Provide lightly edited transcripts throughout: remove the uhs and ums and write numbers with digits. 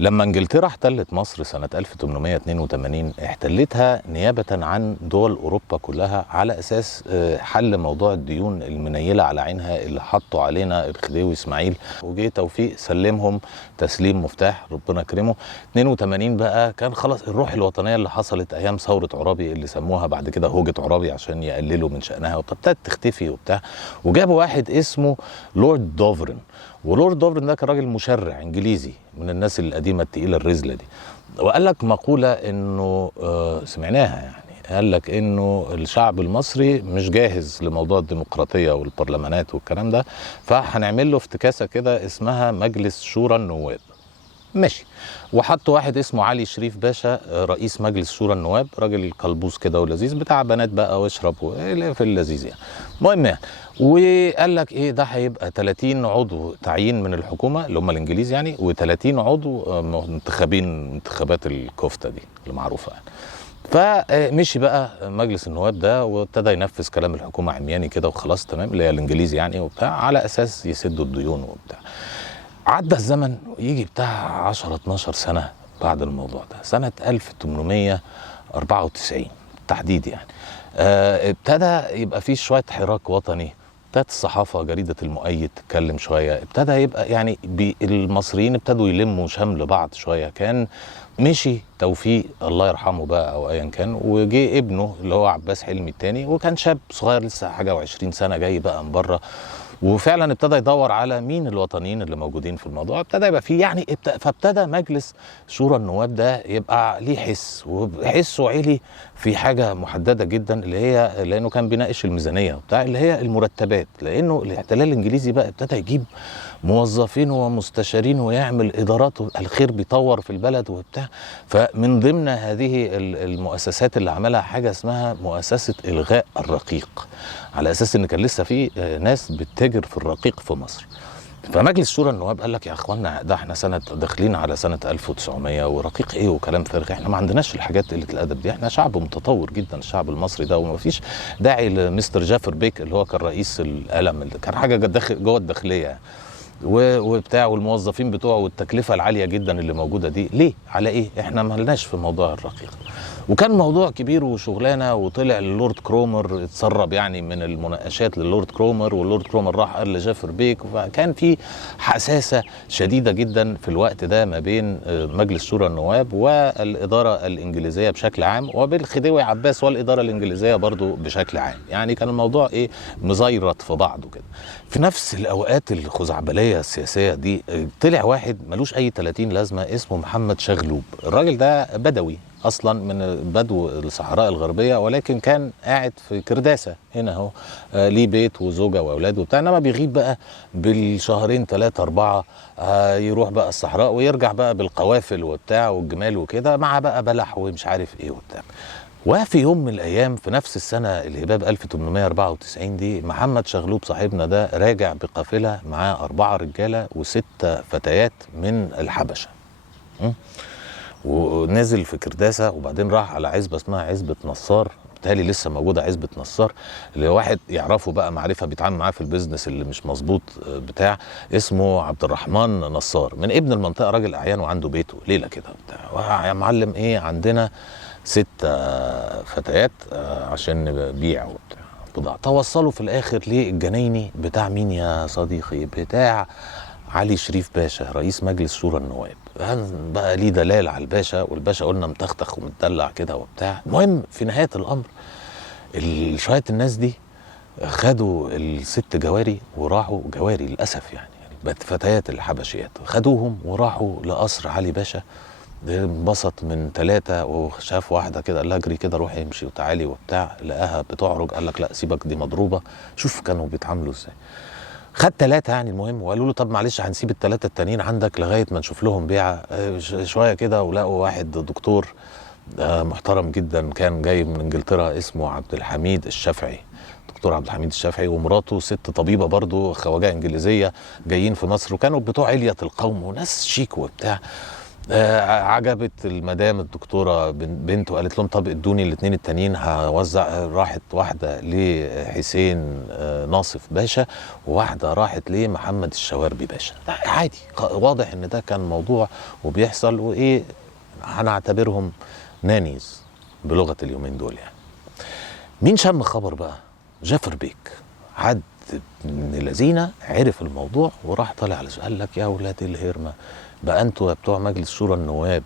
لما انجلترا احتلت مصر سنة 1882 احتلتها نيابة عن دول اوروبا كلها على اساس حل موضوع الديون المنيلة على عينها اللي حطوا علينا الخديوي اسماعيل، وجه توفيق سلمهم تسليم مفتاح ربنا يكرمه. 82 بقى كان خلاص الروح الوطنية اللي حصلت ايام ثورة عرابي اللي سموها بعد كده هوجة عرابي عشان يقللوا من شأنها وابتدت تختفي وبتاع، وجابوا واحد اسمه لورد دوفرن. ولورد دوفرن ده كان راجل مشرع انجليزي من الناس القديمه التقيله الرزله دي، وقال لك مقوله انه سمعناها يعني، قال لك انه الشعب المصري مش جاهز لموضوع الديمقراطيه والبرلمانات والكلام ده، فهنعمل له افتكاسه كده اسمها مجلس شورى النواب. ماشي. وحط واحد اسمه علي شريف باشا رئيس مجلس شورى النواب، راجل قلبوس كده ولذيذ بتاع بنات بقى واشرب في اللذيذ يعني. المهم يعني، وقال لك ايه ده هيبقى 30 عضو تعيين من الحكومه اللي هم الانجليز يعني، و30 عضو منتخبين انتخابات الكفته دي المعروفه يعني. فمشي بقى مجلس النواب ده وابتدى ينفذ كلام الحكومه عمياني كده وخلاص تمام، اللي هي الانجليز يعني وبتاع، على اساس يسدوا الديون وبتاع. عدى الزمن يجي بتاع 10 12 سنه بعد الموضوع ده، سنه 1894 بالتحديد يعني. ابتدى يبقى فيه شويه حراك وطني، ابتدت الصحافه جريده المؤيد تتكلم شويه، ابتدى يبقى يعني المصريين ابتدوا يلموا شمل بعض شويه. كان مشي توفيق الله يرحمه بقى او ايا كان، وجه ابنه اللي هو عباس حلمي الثاني، وكان شاب صغير لسه حاجه و20 سنه جاي بقى من بره، وفعلا ابتدى يدور على مين الوطنيين اللي موجودين في الموضوع. ابتدى يبقى فيه يعني فابتدى مجلس شورى النواب ده يبقى ليه حس، وحسه عالي في حاجه محدده جدا اللي هي لانه كان بيناقش الميزانيه وبتاع، اللي هي المرتبات، لانه الاحتلال الانجليزي بقى ابتدى يجيب موظفين ومستشارين ويعمل ادارات، الخير بيطور في البلد وبتاع. فمن ضمن هذه المؤسسات اللي عملها حاجه اسمها مؤسسه الغاء الرقيق، على اساس ان كان لسه في ناس بتتاجر في الرقيق في مصر. فمجلس شورى النواب قال لك يا اخوانا ده احنا داخلين على سنه 1900 ورقيق ايه وكلام فارغ، احنا ما عندناش الحاجات قله الادب دي، احنا شعب متطور جدا الشعب المصري ده، وما فيش داعي لمستر جافر بيك اللي هو كان رئيس القلم اللي كان حاجه جوه الداخليه يعني وبتاع، والموظفين بتوعه والتكلفه العاليه جدا اللي موجوده دي، ليه؟ على ايه؟ احنا ما لناش في موضوع الرقيق. وكان موضوع كبير وشغلانه، وطلع اللورد كرومر اتسرب يعني من المناقشات للورد كرومر، واللورد كرومر راح قال لجافر بيك، فكان في حساسه شديده جدا في الوقت ده ما بين مجلس شورى النواب والاداره الانجليزيه بشكل عام، وبالخديوي عباس والاداره الانجليزيه برضو بشكل عام يعني. كان الموضوع ايه مزيرط في بعضه كده. في نفس الاوقات الخزعبليه السياسيه دي طلع واحد ملوش اي 30 لازمه اسمه محمد شغلوب. الراجل ده بدوي اصلا من بدو الصحراء الغربيه، ولكن كان قاعد في كرداسه هنا اهو، ليه بيت وزوجه واولاد وبتاع، انما بيغيب بقى بالشهرين 3 4، يروح بقى الصحراء ويرجع بقى بالقوافل وبتاع والجمال وكده، مع بقى بلح ومش عارف ايه وبتاع. وفي يوم من الايام في نفس السنه الهباب 1894 دي، محمد شغلوب صاحبنا ده راجع بقافله معاه 4 رجاله و6 فتيات من الحبشه، ونزل في كرداسه، وبعدين راح على عزبه اسمها عزبه نصار، بالتالي لسه موجوده عزبه نصار، اللي واحد يعرفه بقى معرفه بيتعامل معاه في البيزنس اللي مش مظبوط بتاع، اسمه عبد الرحمن نصار، من ابن المنطقه، راجل اعيان وعنده بيته ليله كده بتاع. يا معلم ايه، عندنا 6 فتيات عشان نبيع وبتاع بضاعه. توصلوا في الاخر للجنايني بتاع مين يا صديقي؟ بتاع علي شريف باشا رئيس مجلس شورى النواب. بقى ليه دلال على الباشا، والباشا قلنا متختخ ومتدلع كده وبتاع. المهم في نهايه الامر شويه الناس دي خدوا ال6 جواري وراحوا، جواري للاسف يعني فتيات الحبشيات، خدوهم وراحوا لقصر علي باشا. انبسط من 3 وشاف واحده كده قال لها اجري كده روحي امشي وتعالي وبتاع، لقاها بتعرج قال لك لا سيبك دي مضروبه. شوف كانوا بيتعاملوا ازاي. خد 3 يعني المهم، وقالوا له طب معلش هنسيب ال3 التانيين عندك لغايه ما نشوف لهم بيعه. شويه كده ولقوا واحد دكتور محترم جدا كان جاي من انجلترا اسمه عبد الحميد الشافعي، دكتور عبد الحميد الشافعي، ومراته ست طبيبه برضو خواجه انجليزيه جايين في مصر، وكانوا بتوع علية القوم وناس شيك وبتاع. عجبت المدام الدكتوره بنته، قالت لهم طب ادوني الاثنين التانيين هوزع. راحت واحده لحسين ناصف باشا، وواحده راحت لمحمد الشواربي باشا. عادي، واضح ان ده كان موضوع وبيحصل، وايه هنعتبرهم نانيز بلغه اليومين دول يعني. مين شم خبر بقى؟ جعفر بيك. حد من الذين عرف الموضوع وراح طالع على قال لك يا ولاد الهرمه، بقى انتوا بتوع مجلس شورى النواب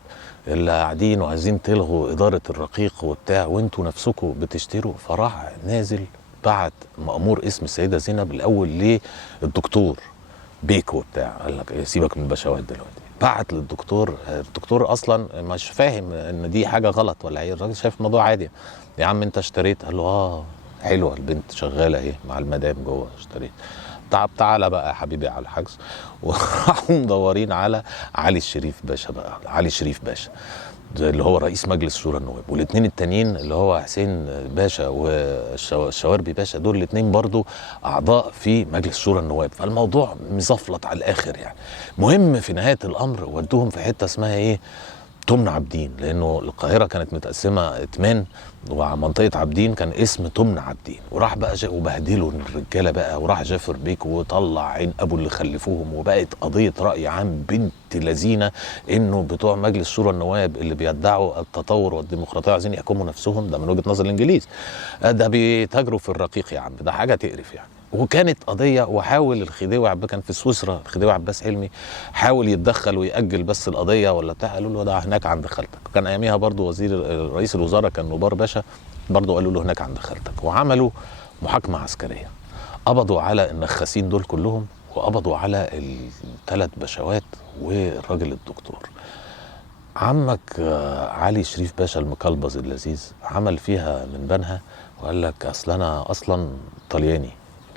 اللي قاعدين وعايزين تلغوا اداره الرقيق وبتاع، وانتوا نفسكم بتشتروا. فراح نازل بعت مأمور اسم السيده زينب الاول للدكتور بيك وبتاع، قال لك إيه سيبك من البشوات دلوقتي. بعت للدكتور، الدكتور اصلا مش فاهم ان دي حاجه غلط ولا ايه، الراجل شايف الموضوع عادي. يا عم انت اشتريت؟ قال له حلوه البنت شغاله اهي مع المدام جوه، اشتريت. طب تعالى بقى يا حبيبي على الحجز. وراحوا مدورين على علي الشريف باشا بقى، علي شريف باشا اللي هو رئيس مجلس شورى النواب، والاثنين التانيين اللي هو حسين باشا والشواربي باشا، دول الاثنين برضو اعضاء في مجلس شورى النواب. فالموضوع مزفلط على الاخر يعني. مهم في نهايه الامر ودوهم في حته اسمها ايه، تمن عابدين، لانه القاهره كانت متقسمه اتمان، ومنطقه عابدين كان اسم تمن عابدين. وراح بقى وبهدلوا الرجاله بقى، وراح جعفر بيك وطلع عين ابو اللي خلفوهم، وبقت قضيه راي عام بنت لذينه انه بتوع مجلس شورى النواب اللي بيدعوا التطور والديمقراطيه عايزين يحكموا نفسهم. ده من وجهه نظر الانجليز، ده بيتاجروا في الرقيق يا عم، ده حاجه تقرف يعني. وكانت قضيه، وحاول الخديوي كان في سويسرا الخديوي عباس حلمي حاول يتدخل ويأجل بس القضيه ولا بتاع، قالوا له ده هناك عند خالتك. كان اياميها برضو رئيس الوزراء كان نبار باشا، برضو قالوا له هناك عند خالتك. وعملوا محاكمه عسكريه، قبضوا على النخاسين دول كلهم، وقبضوا على الثلاث بشوات والراجل الدكتور. عمك علي شريف باشا المكلبز اللذيذ عمل فيها من بنها، وقال لك اصل انا اصلا طلياني،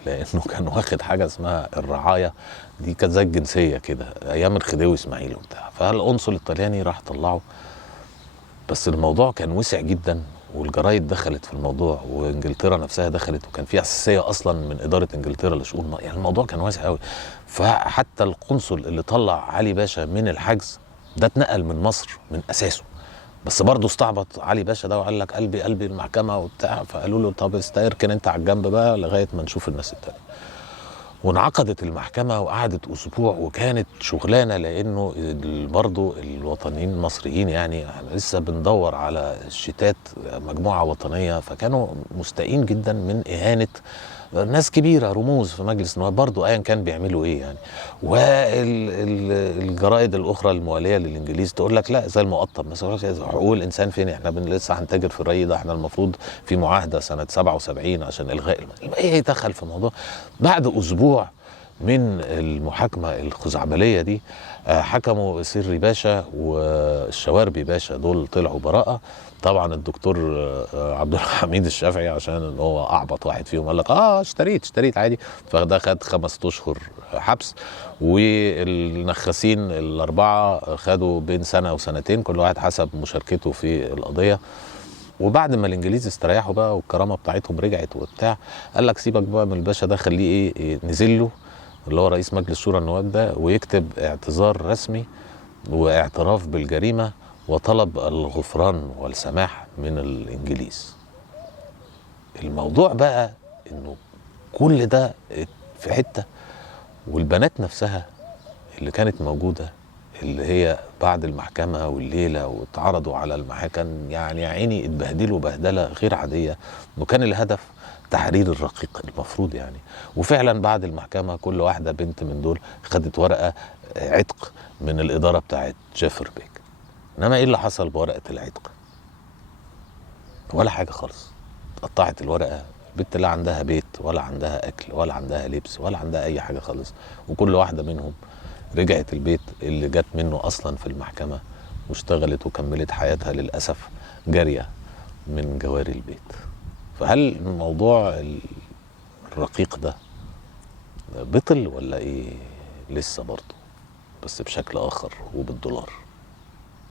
لانه كان واخد حاجه اسمها الرعايه، دي كانت زي الجنسيه كده ايام الخديوي اسماعيل وبتاع. فالقنصل الطلياني راح طلعه. بس الموضوع كان وسع جدا، والجرايد دخلت في الموضوع، وانجلترا نفسها دخلت، وكان في حساسيه اصلا من اداره انجلترا لشؤون، يعني الموضوع كان واسع قوي. فحتى القنصل اللي طلع علي باشا من الحجز ده اتنقل من مصر من اساسه، بس برضه استعبط علي باشا ده وقال لك قلبي قلبي المحكمه وبتاع. فقالوا له طب اركن انت على الجنب بقى لغايه ما نشوف الناس التانيه. وانعقدت المحكمة وقعدت أسبوع، وكانت شغلانة، لأنه برضو الوطنيين المصريين يعني لسه بندور على الشتات مجموعة وطنية، فكانوا مستائين جدا من إهانة ناس كبيرة رموز في مجلس النواب برضو أيا كان بيعملوا إيه يعني. والجرائد الأخرى الموالية للإنجليز تقول لك لا زي المقطم مثلا، حقوق الإنسان فين؟ إحنا لسه هنتاجر في الري ده، إحنا المفروض في معاهدة سنة 77 عشان إلغاء إيه دخل في الموضوع. بعد أسبوع من المحاكمة الخزعبلية دي حكموا سري باشا والشواربي باشا، دول طلعوا براءة. طبعا الدكتور عبد الحميد الشافعي عشان هو اعبط واحد فيهم قال لك اشتريت عادي، فده خد 5 اشهر حبس. والنخاسين الاربعه خدوا بين سنه وسنتين كل واحد حسب مشاركته في القضيه. وبعد ما الانجليز استريحوا بقى والكرامه بتاعتهم رجعت وبتاع، قال لك سيبك بقى من الباشا ده، خليه ايه نزل له اللي هو رئيس مجلس شورى النواب ده ويكتب اعتذار رسمي واعتراف بالجريمه وطلب الغفران والسماح من الانجليز. الموضوع بقى انه كل ده في حته، والبنات نفسها اللي كانت موجوده اللي هي بعد المحكمه والليله واتعرضوا على المحاكم، يعني يا عيني اتبهدلوا بهدله غير عاديه، وكان الهدف تحرير الرقيق المفروض يعني. وفعلا بعد المحكمه كل واحده بنت من دول خدت ورقه عتق من الاداره بتاعت جعفر بيك. انما ايه اللي حصل بورقه العتق؟ ولا حاجه خالص. قطعت الورقه، البنت لا عندها بيت ولا عندها اكل ولا عندها لبس ولا عندها اي حاجه خالص، وكل واحده منهم رجعت البيت اللي جت منه اصلا في المحكمه، واشتغلت وكملت حياتها للاسف جاريه من جواري البيت. فهل موضوع الرقيق ده بطل ولا ايه؟ لسه برضه، بس بشكل اخر وبالدولار.